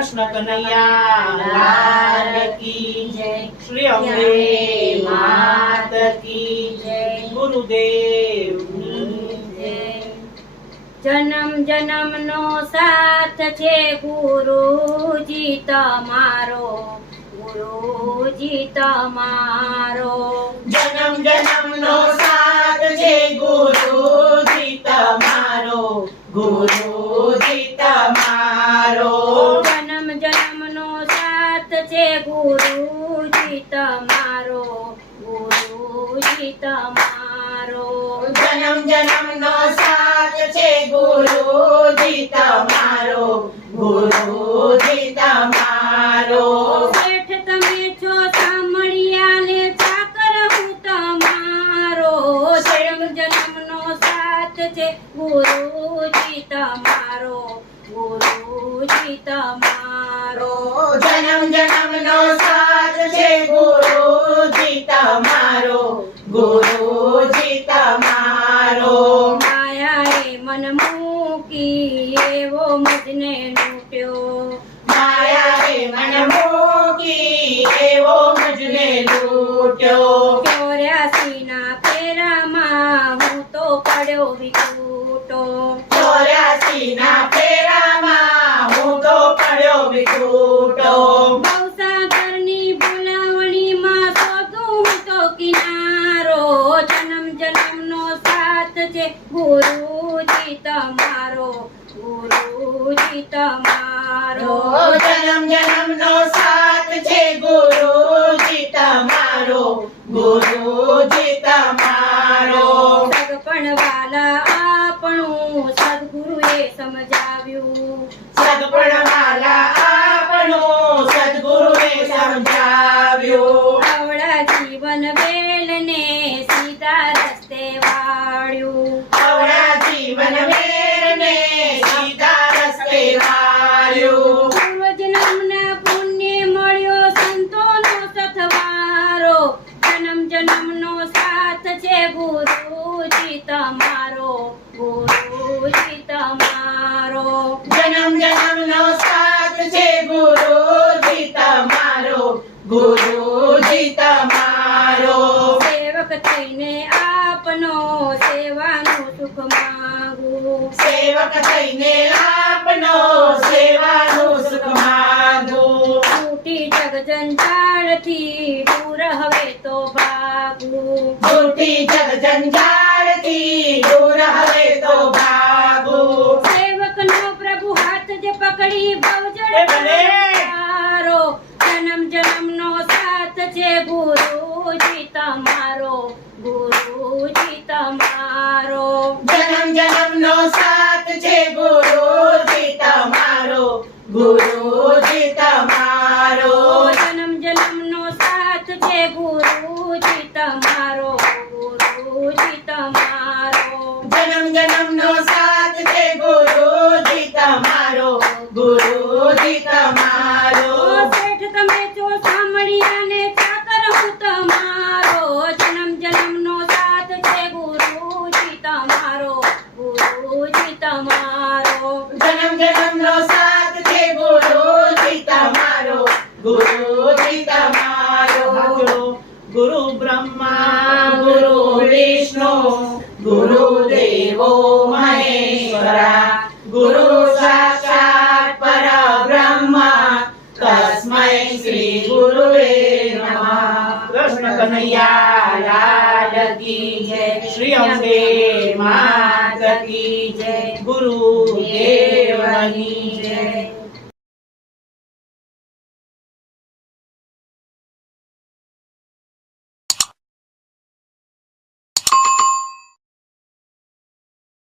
कृष्ण कन्हैया लाल की जय। श्री अम्बे मात की जय। गुरुदेव जन्म जन्म नो साथ छे गुरुजी तमारो, गुरुजी तमारो। जन्म जन्म नो साथ छे गुरुजी तमारो, गुरुजी तमारो। जन्म जन्म नो साथ छे गुरुजी तमारो, गुरुजी तमारो। जन्म जन्म नो साथ छे गुरुजी तमारो, गुरुजी तमारो। શેઠ તમે છો સામળિયાને ચાકર હું તમારો, જન્મ જન્મનો સાથ છે ગુરુજી તમારો, ગુરુજી તમારો। जन्म जन्म नो साथ छे गुरुजी तमारो, गुरुजी तमारो। માયાએ મન મૂકી એવો મજને લૂટ્યો, मायाए मन मूकी एवो मुझने लूट्यो। 84 ના ફેરામાં હું તો પડ્યો વિકૂટો, 84 ના ફેરામાં હું તો પડ્યો વિખૂટો। ભવસાગરની બોલાવણીમાં શોધું હું તો કિનારો, જન્મ જન્મનો સાથ છે ગુરુજી તમારો, ગુરુજી તમારો। जन्म जन्म नो साथ छे गुरुजी तमारो, गुरुजी तमारो। સગપણ વાલા આપણું સદગુરુએ સમજાવ્યું, સગપણ વાલા આપણું સદગુરુએ સમજાવ્યું। આવડા જીવન વેલને સીધા રસ્તે વાળ્યું, આવડા જીવન વેરને સીધા રસ્તે વાળ્યું। પૂર્વજન્મના પુણ્ય મળ્યો સંતોનો સથવારો, જન્મ જન્મનો સાથ છે ગુરુજી તમારો, ગુરુજી તમારો। જન્મ જન્મનો સાથ છે ગુરુજી તમારો, ગુરુજી તમારો। સેવક થઈને આપનો સેવાનું સુખ માંગું, સેવક થઈને આપનો સેવાનું સુખ માંગું। છૂટી જગ જંજાળથી દૂર હવે તો ભાગું, છૂટી જગ જંજાળથી દૂર હવે તો ભાગું। સેવકનો પ્રભુ હાથ જે પકડી ભવજળ એ ભલે। તારો, જન્મ જન્મનો સાથ છે ગુરુજી તમારો, ગુરુજી તમારો। જન્મ જન્મનો સાથ છે ગુરુજી તમારો, ગુરુજી તમારો। જન્મ જન્મનો સાથ છે ગુરુજી તમારો, ગુરુજી તમારો। જન્મ જન્મનો સાથ છે ગુરુજી તમારો, ગુરુજી તમારો। શેઠ તમે છો સામળિયાને ચાકર હું તમારો, જન્મ જન્મનો સાથ છે ગુરુજી તમારો, ગુરુજી તમારો। જન્મ જન્મનો સાથ છે ગુરુજી તમારો, ગુરુજી તમારો। ગુરુ બ્રહ્મા ગુરુ વિષ્ણુ ગુરુદેવો મહેશ્વરા, ગુરુ સાક્ષાત પરબ્રહ્મ તસ્મૈ શ્રી ગુરુવે નમઃ। કૃષ્ણ કનૈયા લાલ કી જય। શ્રી અંબે માત કી જય। ગુરુદેવની